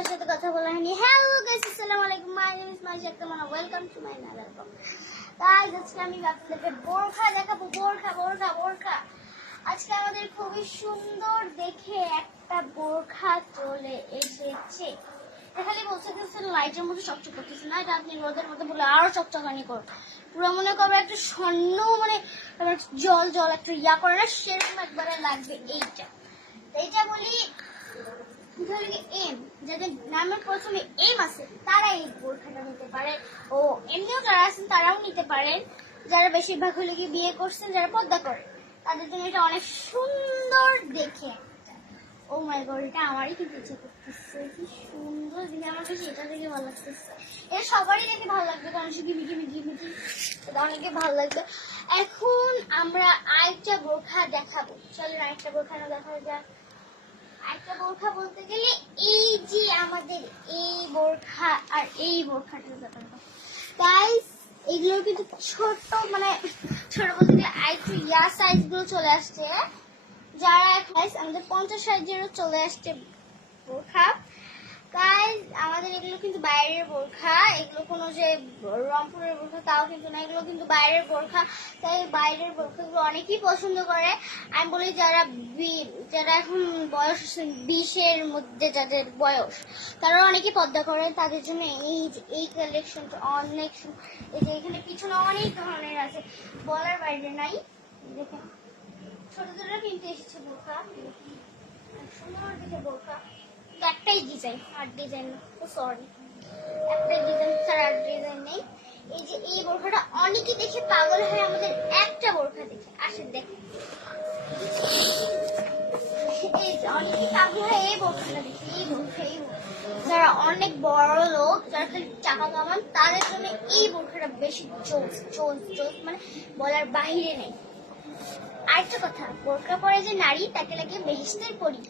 কারোর সাথে কথা বলা হয়নি। হ্যালো গাইস, আসসালামু আলাইকুম, my name is Maisha Kamana, welcome to my channel. Guys, আজকে আমি আপনাদের বোরখা দেখাবো। বোরখা আজকে আমাদের খুবই সুন্দর দেখে একটা বোরখা চলে এসেছে। খালি বলছে লাইটের মধ্যে চকচক করতেছে না, এটা আপনি রোদের মধ্যে বলে আরো চকচকানি করো, পুরো মনে করবে একটা স্বর্ণ, মানে জল একটা ইয়া করে না, সেরকম একবারে লাগবে। এইটা বলি এম, যাদের নামের প্রথমে এম আছে তারা এই বোরখাটা নিতে পারে। ও এমনিও যারা আছেন তারাও নিতে পারেন, যারা বেশিরভাগ হলে কি বিয়ে করছেন, যারা পর্দা করে তাদের জন্য এটা অনেক সুন্দর দেখে। ও মাই গড, এটা আমারই কিন্তু ইচ্ছে করতেছে, কি সুন্দর দেখে। আমার কাছে এটা দেখে ভালো লাগতেছে। এটা সবারই দেখে ভালো লাগবে, কারণ সে মিটি এটা অনেকে ভালো লাগবে। এখন আমরা আরেকটা বোরখা দেখাবো। চলো আরেকটা বোরখা দেখা যাক। একটা বোরখা বলতে গেলে এই যে আমাদের এই বোরখা আর এই বোরখাটার ব্যাপার। গাইস, এগুলো কিন্তু ছোট, মানে ছোট বলতে গেলে আরেকটু ইয়া সাইজ গুলো চলে আসছে, যারা আমাদের 50 সাইজেরও চলে আসছে বোরখা। গাইস, আমাদের এগুলো কিন্তু বাইরের বোরখা, এগুলো কোনো যে রংপুরের বোরখা তাও কিন্তু না, এগুলো কিন্তু বাইরের বোরখা। তাই বাইরের বোরখাগুলো অনেকেই পছন্দ করে। আমি বলি যারা এখন বয়স 20-এর মধ্যে যাদের বয়স, তারা অনেকেই পর্দা করে, তাদের জন্য এই কালেকশনটা অনেক। এই যে এখানে পিছনে অনেক ধরনের আছে, বলার বাইরে নাই। দেখেন ছোটদেরও কিনতে এসেছে বোরখা, সুন্দর দেখে বোরখা। একটাই ডিজাইন, আর ডিজাইন সরি, একটাই ডিজাইন ছাড়া আর ডিজাইন নেই। এই যে এই বোরখাটা অনেকেই দেখে পাগল হয় আমাদের একটা বোরখা দেখে। আসেন দেখেন, এই যে অনেকেই পাগল হয় এই বোরখাটা দেখে। এই বোরখা যারা অনেক বড় লোক, যারা খালি টাকা কামান, তাদের জন্য এই বোরখাটা বেশি চোজ, মানে বলার বাহিরে নেই। আরেকটা কথা, বোরখা পরে যে নারী তাকে লাগে বেহেশতের পরী।